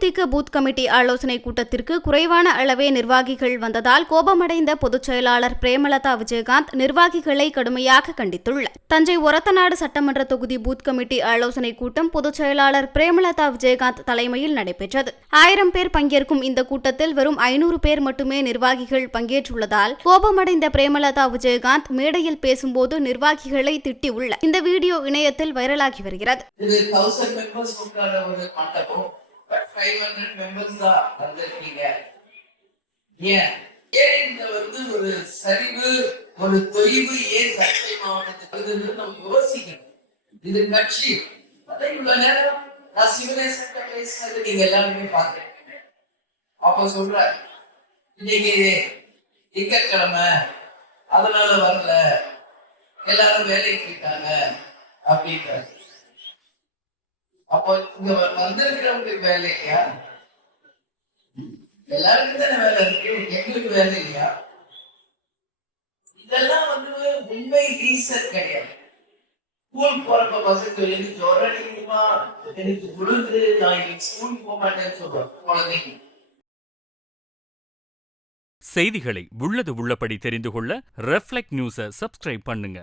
தேமுதிக booth committee ஆலோசனை கூட்டத்திற்கு குறைவான அளவே நிர்வாகிகள் வந்ததால் கோபமடைந்த பொதுச் செயலாளர் பிரேமலதா விஜயகாந்த் நிர்வாகிகளை கடுமையாக கண்டித்துள்ளார். தஞ்சை ஒரத்தநாடு சட்டமன்ற தொகுதி பூத் கமிட்டி ஆலோசனை கூட்டம் பொதுச் செயலாளர் பிரேமலதா விஜயகாந்த் தலைமையில் நடைபெற்றது. 1000 பேர் பங்கேற்கும் இந்த கூட்டத்தில் வெறும் 500 பேர் மட்டுமே நிர்வாகிகள் பங்கேற்றுள்ளதால் கோபமடைந்த பிரேமலதா விஜயகாந்த் மேடையில் பேசும்போது நிர்வாகிகளை திட்டியுள்ளார். இந்த வீடியோ இணையத்தில் வைரலாகி வருகிறது. 500 members தான் வந்திருக்கீங்க. ஏன் ஒரு சரிவு ஒரு தொய்வு ஏன் தஞ்சை மாவட்டத்துக்கு நம்ம யோசிக்கணும். இது கட்சி அதை இவ்வளவு நேரம் நான் சிவனேசன் பேசுனது நீங்க எல்லாருமே பார்த்திருக்கீங்க. அப்ப சொல்ற இன்னைக்கு திங்கட்கிழமை அதனால வரல, எல்லாரும் வேலைக்கு போயிட்டாங்க அப்படின்றாரு. அப்போ இங்க வந்திருக்கிறவங்களுக்கு வேலை இல்லையா? எல்லாருக்கும் தானே வேலை இருக்கு, எங்களுக்கு வேலை இல்லையா? இதெல்லாம் உண்மை ரீசன் கிடையாது. ஸ்கூல் போறப்ப பசங்க எனக்கு ஜொரம் அடிக்குமா, எனக்கு குளிர்ந்து நான் இன்னைக்கு ஸ்கூல் போக மாட்டேன்னு சொல்றேன் குழந்தைங்க. செய்திகளை உள்ளது உள்ளபடி தெரிந்து கொள்ள ரெஃப்ளெக்ட் நியூஸை சப்ஸ்கிரைப் பண்ணுங்க.